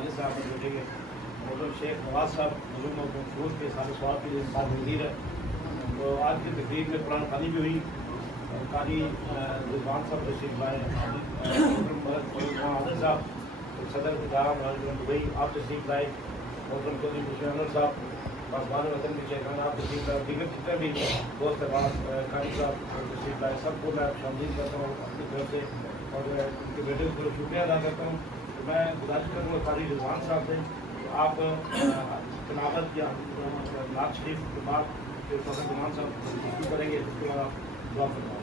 خالد صاحب بیٹھیں گے، محترم شیخ نواز صاحب مظلوم اور مفروض کے سال سوال کے لیے انسان وزیر ہے. تو آج کی تقریب میں قرآن خوانی بھی ہوئی. قاری رضوان صاحب تشریف لائے، عادل صاحب صدر ادارہ دبئی آپ تشریف لائے، محترم چودھری خوشی انور صاحب پاسبان وطن کے شیخان آپ تشریف لائے، دیگر جتنے بھی دوست احباب قاری صاحب تشریف لائے، سب کو میں شامل کرتا ہوں اپنی طرف سے اور ان کے بیٹے کو شکریہ ادا کرتا ہوں. تو میں گزارش کروں گا قاری رضوان صاحب سے آپ تلاوت یا نعت شریف کے بعد پھر فضل رحمان صاحب شروع کریں گے، اس کے بعد آپ دعا فرمائیں.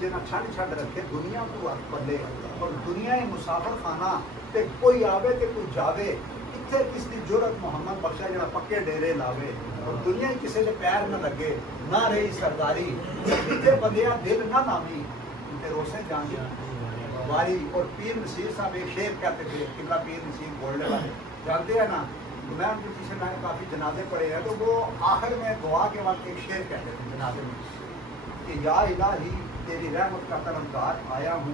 جنا چھڑ چھڑ رکھے دنیا کو پلے اور دنیا مسافر خانہ تے کوئی آوے تے کوئی جاوے اتنے کس کی جرت محمد بخشا جڑا پکے ڈیرے لاوے اور دنیا کسی کے پیر نہ لگے نہ رہی سرداری اتنے بندیا دل نہ نامی تے روسے جان واری. اور پیر نصیر صاحب ایک شعر کہتے تھے قبلہ پیر نصیر بولنے والے جانتے ہیں نا. میں ان کے پیچھے میں نے کافی جنازے پڑھے ہیں تو وہ آخر میں دعا کے وقت ایک شعر کہتے تھے جنازے میں کہ یا الہی تیری رحمت کا طلبگار آیا ہوں،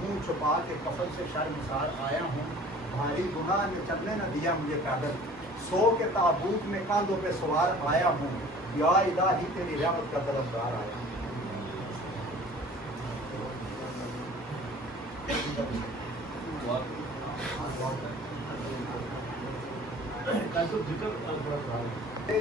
منہ چھپا کے کفن سے شرمسار آیا ہوں، بھاری گناہ نے چلنے نہ دیا مجھے پیدل، سو کے تابوت میں کاندھوں پہ سوار آیا ہوں، یا الہی تیری رحمت کا طلبگار آیا ہوں.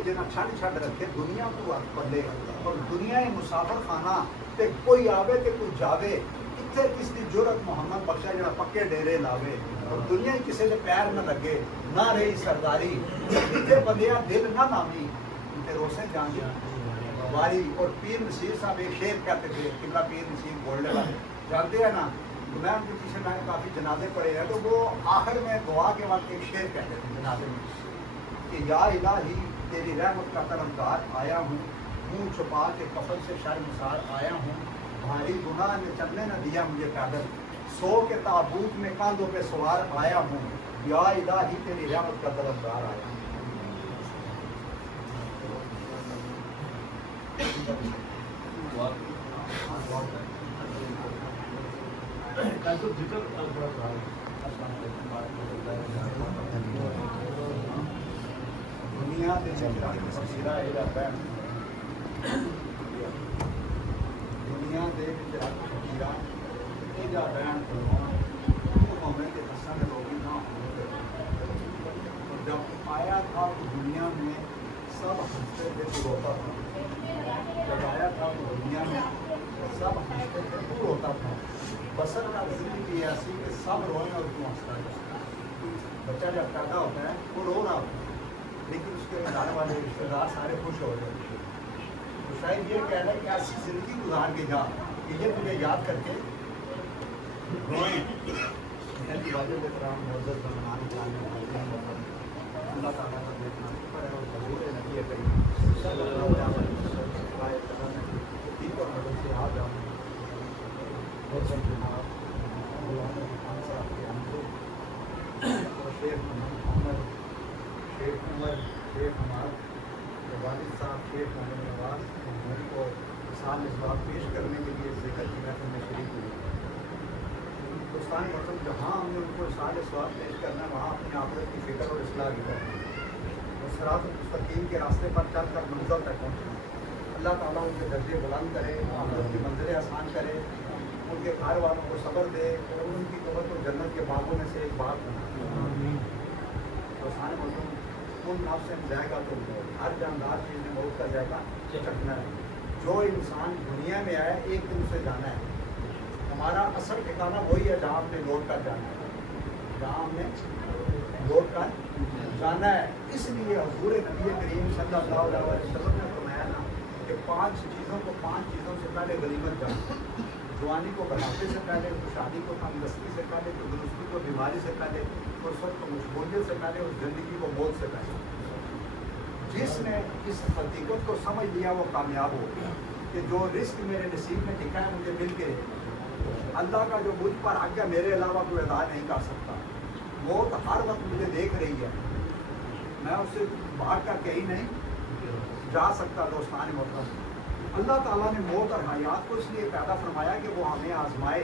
جنا چھڑ چھڑ رکھے دنیا کو پلے اور دنیا مسافر خانہ تے کوئی آوے تے کوئی جاوے اتنے کس کی جرت محمد بخشا جڑا پکے ڈیرے لاوے اور دنیا کسی کے پیر نہ لگے نہ رہی سرداری اتنے بندیا دل نہ نامی تے روسے جان واری. اور پیر نصیر صاحب ایک شعر کہتے تھے قبلہ پیر نصیر بولنے والے جانتے ہیں نا. میں ان کے پیچھے میں نے کافی جنازے پڑھے ہیں تو وہ آخر میں دعا کے وقت ایک شعر کہتے تھے جنازے میں کہ یا الہی تیری رحمت کا طلبگار آیا ہوں، منہ چھپا کے کفن سے شرمسار آیا ہوں، بھاری گناہ نے چلنے نہ دیا مجھے پیدل، سو کے تابوت میں کاندھوں پہ سوار آیا ہوں، یا الہی تیری رحمت کا طلبگار آیا ہوں. دنیا دے فقیرہ اے بہن دنیا دے فقیرہ اے جا بہن ہمیں کے پسند لوگی نہ اور جب آیا تھا تو دنیا میں سب ہنستے تھے تو روتا تھا. جب آیا تھا تو دنیا میں سب ہنستے تھے تو روتا تھا. بسر کا زندگی ایسی کہ سب روئیں اور کیوں ہنستا ہے. بچہ جب پیدا ہوتا ہے وہ رو رہا ہوتا ہے لیکن اس کے گھر والے رشتے دار سارے خوش ہو رہے ہیں. تو شاید یہ کہہ رہا ہے کہ ایسی زندگی گزار کے جا کہ یہ تجھے یاد کر کے روئیں. واجب احترام معزز زمان جانے اللہ تعالیٰ کا دیکھنا شکر ہے اور حضور نبی کریم صلی اللہ علیہ وسلم ٹھیک اور مدد سے آ جاؤں محترم جناب مولانا خان صاحب کے اندر اور شیخ محمد شیخ عمر شیخ حماد کے والد صاحب شیخ محمد نواز ان کو سال اس بات پیش کرنے کے لیے ذکر کی محفل میں شریک ہوئی. ہندوستان مطلب جہاں ہم نے ان کو سال سواب پیش کرنا ہے وہاں اپنی آخرت کی فکر اور اصلاح بھی کرنا ہے اور صراط مستقیم کے راستے پر چل کر منزل تک پہنچنا. اللہ تعالیٰ ان کے درجے بلند کرے، آخرت کی منزلیں آسان کرے، ان کے گھر والوں کو صبر دے اور ان کی قوت و جنت کے باغوں میں سے ایک باغ بنا. ہندوستان مطلب ان نفس سے جائے گا تو ہر جاندار چیز میں موت کا جائے گا چکنا ہے. جو انسان دنیا میں آیا ایک دن سے جانا ہے. ہمارا اصل ٹھکانا وہی ہے جہاں ہم نے لوٹ کر جانا ہے، جہاں ہم نے لوٹ کر جانا ہے. اس لیے حضور نبی کریم صلی اللہ علیہ وسلم نے فرمایا نا کہ 5 چیزوں سے پہلے غنیمت جانا. جوانی کو بڑھاپے سے پہلے، شادی کو تندرستی سے پہلے، تندرستی کو بیماری سے پہلے، فرصت کو مشغولیت سے پہلے، اور زندگی کو موت سے پہلے. جس نے اس حقیقت کو سمجھ لیا وہ کامیاب ہو گیا کہ جو رزق میرے نصیب میں لکھا ہے مجھے مل کے اللہ کا جو مجھ پر حق ہے میرے علاوہ کوئی ادا نہیں کر سکتا. موت ہر وقت مجھے دیکھ رہی ہے، میں اسے بھاگ کر کہیں نہیں جا سکتا. دوستان محترم، اللہ تعالیٰ نے موت اور حیات کو اس لیے پیدا فرمایا کہ وہ ہمیں آزمائے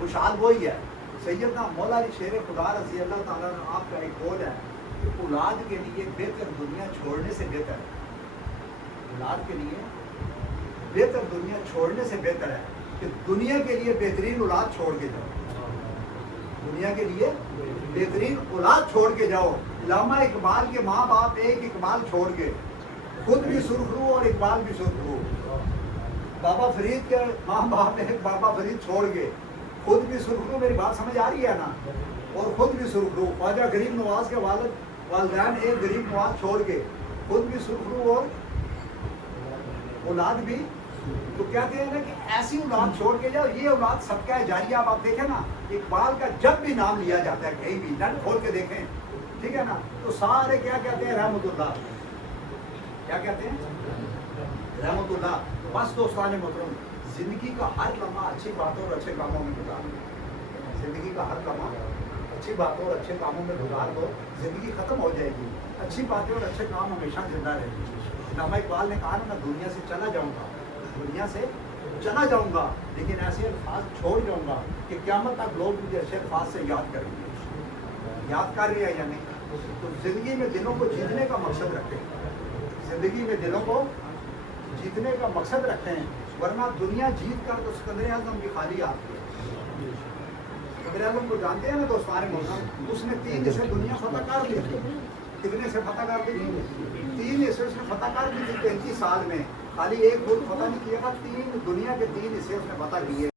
خوشحال وہی ہے. سیدنا مولا علی شیر خدا رضی اللہ تعالیٰ عنہ آپ کا ایک قول ہے کہ اولاد کے لیے بہتر دنیا چھوڑنے سے بہتر ہے. اولاد کے لیے بہتر دنیا چھوڑنے سے بہتر ہے کہ دنیا کے لیے بہترین اولاد چھوڑ کے جاؤ. دنیا کے لیے بہترین اولاد چھوڑ کے جاؤ. علامہ اقبال کے ماں باپ ایک اقبال چھوڑ کے خود بھی سرخ رو اور اقبال بھی سرخ رو. بابا فرید کے ماں باپ ایک بابا فرید چھوڑ کے خود بھی سرخ رو. میری بات سمجھ آ رہی ہے نا؟ اور خود بھی سرخ رو. خواجہ غریب نواز کے والدین ایک غریب نواز چھوڑ کے خود بھی سرخ رو اور اولاد بھی. تو کہتے ہیں نا کہ ایسی اولاد چھوڑ کے جاؤ. یہ اولاد سب کا ہے جاریہ. آپ دیکھیں نا اقبال کا جب بھی نام لیا جاتا ہے کہیں بھی نیٹ کھول کے دیکھیں, ٹھیک ہے نا, تو سارے کیا کہتے ہیں؟ رحمت اللہ. کیا کہتے ہیں؟ رحمت اللہ. بس دوستان محترم, زندگی کا ہر لمحہ اچھی باتوں اور اچھے کاموں میں گزار دو. زندگی کا ہر لمحہ اچھی باتوں اور اچھے کاموں میں گزار دو. زندگی ختم ہو جائے گی, اچھی باتیں اور اچھے کام ہمیشہ زندہ رہیں گے. علامہ اقبال نے کہا نا میں دنیا سے چلا جاؤں گا, دنیا سے چلا جاؤں گا, لیکن ایسے الفاظ چھوڑ جاؤں گا کہ قیامت تک لوگ مجھے اچھے الفاظ سے یاد کریں گے. یاد کر رہے ہیں یا نہیں؟ تو زندگی میں دلوں کو جیتنے کا مقصد رکھیں. زندگی میں دلوں کو جیتنے کا مقصد رکھیں, ورنہ دنیا جیت کر تو سکندر اعظم بھی خالی آتی ہے. سکندر اعظم کو جانتے ہیں نا دوستان محترم, اس نے 3 حصے دنیا فتح کر لی تھی. کتنے سے فتح کر دی تھی؟ 3 حصے اس نے فتح کر دی تھی 35 سال میں. خالی ایک ملک فتح نہیں کیا تھا, 3 دنیا کے 3 حصے اس نے فتح کیے.